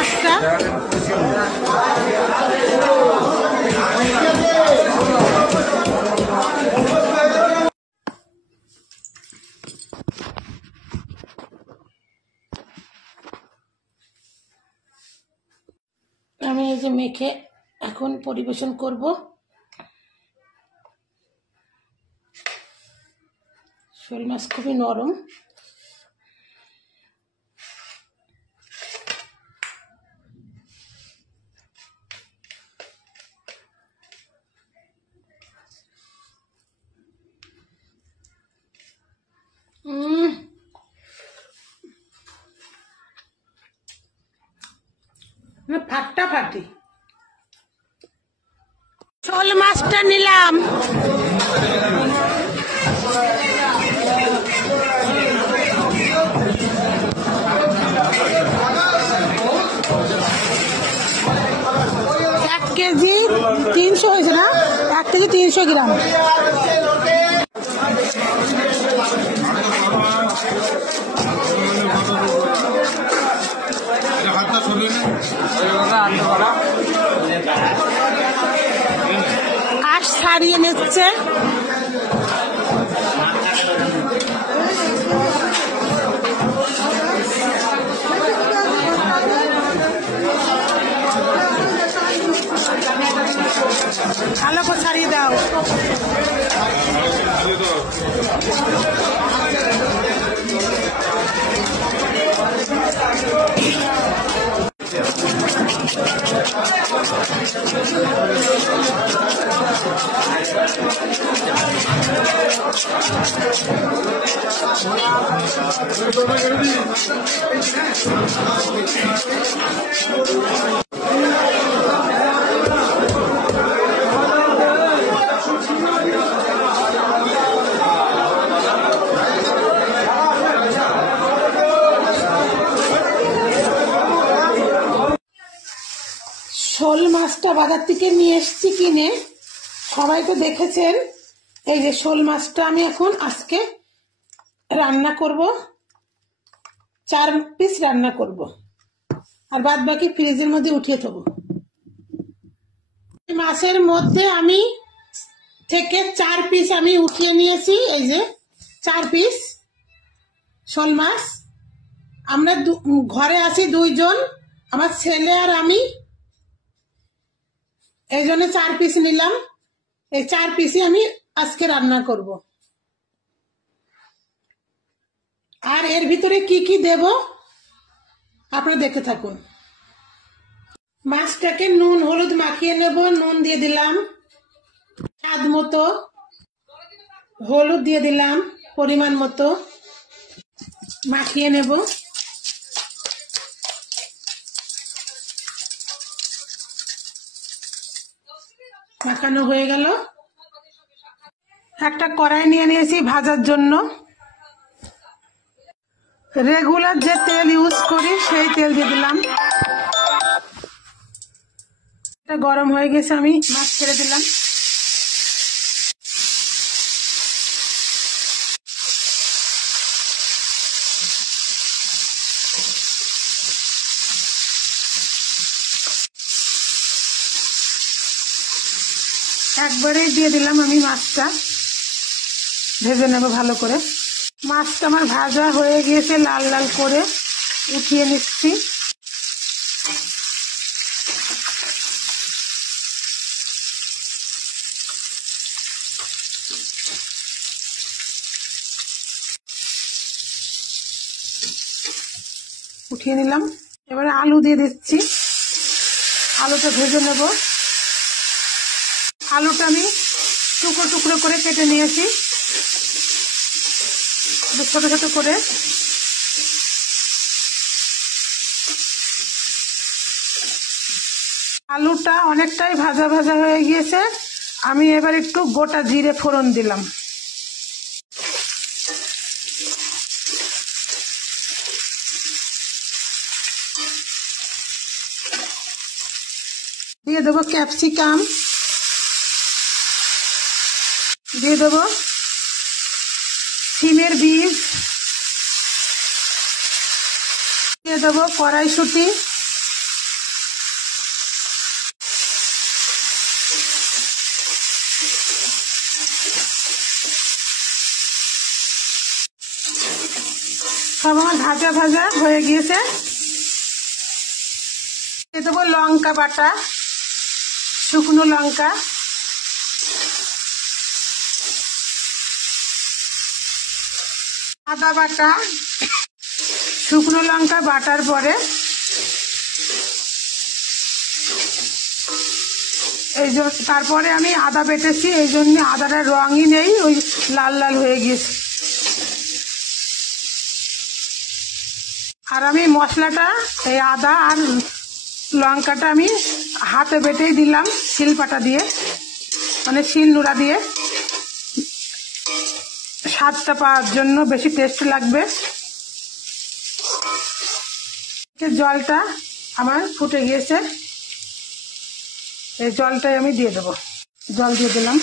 মাছটা। আমি এই যে মেখে এখন পরিবেশন করব। শোল মাছ খুবই নরম। ফাটাফাটি। শোল মাছটা নিলাম। কেজি 300 হয়েছে না? 1 কেজি 300 গ্রাম। আঁশ ছাড়িয়ে নিচ্ছে। ভালো করে ছাড়িয়ে দাও। শোল মাছটা বাজার থেকে নিয়ে এসেছি কিনে, সবাই তো দেখেছেন। এই যে শোল মাছটা আমি এখন আজকে রান্না করব, 4 পিস রান্না করব, আর বাদ বাকি ফ্রিজের মধ্যে উঠিয়ে দেবো। মাছের মধ্যে আমি থেকে 4 পিস আমি উঠিয়ে নিয়েছি। এই যে 4 পিস শোল মাছ। আমরা ঘরে আছি 2 জন, আমার ছেলে আর আমি, এই জন্য 4 পিস নিলাম। এই 4 পিসই আমি আজকে রান্না করব। আর এর ভিতরে কি কি দেব আপনারা দেখতে থাকুন। মাছটাকে নুন হলুদ মাখিয়ে নেব। নুন দিয়ে দিলাম স্বাদ মতো, হলুদ দিয়ে দিলাম পরিমাণ মতো, মাখিয়ে নেব। মাখানো হয়ে গেল। একটা কড়াই নিয়ে নিয়েছি ভাজার জন্য। রেগুলার যে তেল ইউজ করি সেই তেল দিয়ে দিলাম। এটা গরম হয়ে গেছে, আমি মাছ ছেড়ে দিলাম। একবারেই দিয়ে দিলাম আমি মাছটা, ভেজে নেব ভালো করে। মাছটা আমার ভাজা হয়ে গিয়েছে, লাল লাল করে উঠিয়ে নিচ্ছি। উঠিয়ে নিলাম। এবারে আলু দিয়ে দিচ্ছি, আলুটা ভেজে নেব। আলুটা আমি টুকরো টুকরো করে কেটে নিয়েছি, ছোট ছোট করে। আলুটা অনেকটাই ভাজা ভাজা হয়ে গিয়েছে। আমি এবার একটু গোটা জিরে ফোড়ন দিলাম। দিয়ে দেবো ক্যাপসিকাম, দিয়ে দেবো সিমের বীজ, দিয়ে দেবো কড়াইশুঁটি, সব আমার ভাজা ভাজা হয়ে গিয়েছে। দিয়ে দেবো লঙ্কা বাটা, শুকনো লঙ্কা, আদা বাটা। শুকনো লঙ্কা বাটার পরে তারপরে আমি আদা বেটেছি, এই জন্য আদাটার রঙই নেই, ওই লাল লাল হয়ে গিয়েছে। আর আমি মশলাটা, এই আদা আর লঙ্কাটা আমি হাতে বেটেই দিলাম, শিলপাটা দিয়ে, মানে শিল নোড়া দিয়ে, স্বাদটা পাওয়ার জন্য, বেশি টেস্ট লাগবে। জলটা আমার ফুটে গিয়েছে, এই জলটাই আমি দিয়ে দেবো। জল দিয়ে দিলাম।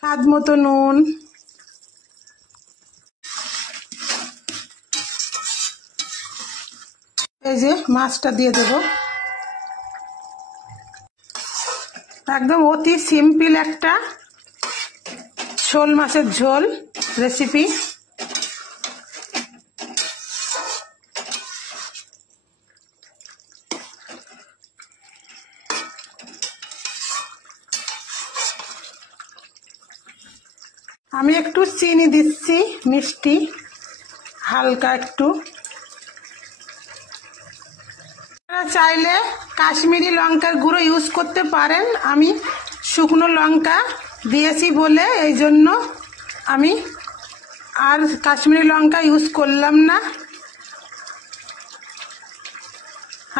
স্বাদ মতো নুন, এই যে মাছটা দিয়ে দেবো। একদম অতি সিম্পল একটা শোল মাছের ঝোল রেসিপি। আমি একটু চিনি দিচ্ছি, মিষ্টি হালকা একটু। চাইলে কাশ্মীরি লঙ্কার গুঁড়ো ইউজ করতে পারেন, আমি শুকনো লঙ্কা দিয়েছি বলে এই জন্য আমি আর কাশ্মীরি লঙ্কা ইউজ করলাম না।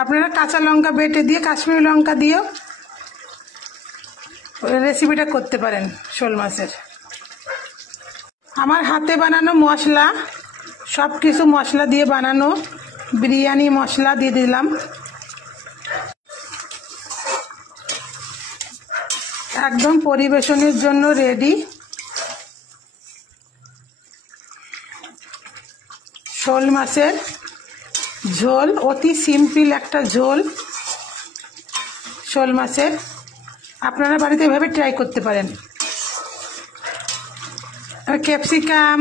আপনারা কাঁচা লঙ্কা বেটে দিয়ে কাশ্মীরি লঙ্কা দিয়েও রেসিপিটা করতে পারেন শোল মাছের। আমার হাতে বানানো মশলা, সব কিছু মশলা দিয়ে বানানো, বিরিয়ানি মশলা দিয়ে দিলাম। একদম পরিবেশনের জন্য রেডি শোল মাছের ঝোল। অতি সিম্পল একটা ঝোল শোল মাছের, আপনারা বাড়িতে এভাবে ট্রাই করতে পারেন। ক্যাপসিকাম,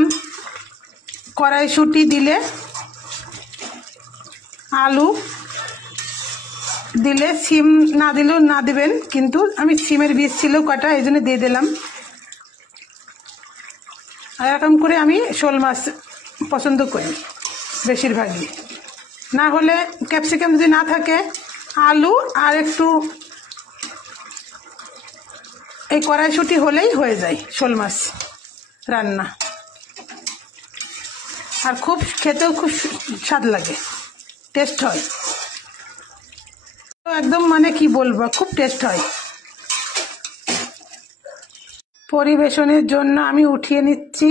কড়াইশুঁটি দিলে, আলু দিলে, সিম না দিলেও না দিবেন, কিন্তু আমি সিমের বীজ ছিল কটা, এই জন্য দিয়ে দিলাম। আর এরকম করে আমি শোল মাছ পছন্দ করি বেশিরভাগই। না হলে ক্যাপসিকাম যদি না থাকে, আলু আর একটু এই কড়াইশুঁটি হলেই হয়ে যায় শোল মাছ রান্না। আর খুব খেতেও খুব স্বাদ লাগে, টেস্ট হয় একদম, মানে কি বলবো, খুব টেস্ট হয়। পরিবেশনের জন্য আমি উঠিয়ে নিচ্ছি।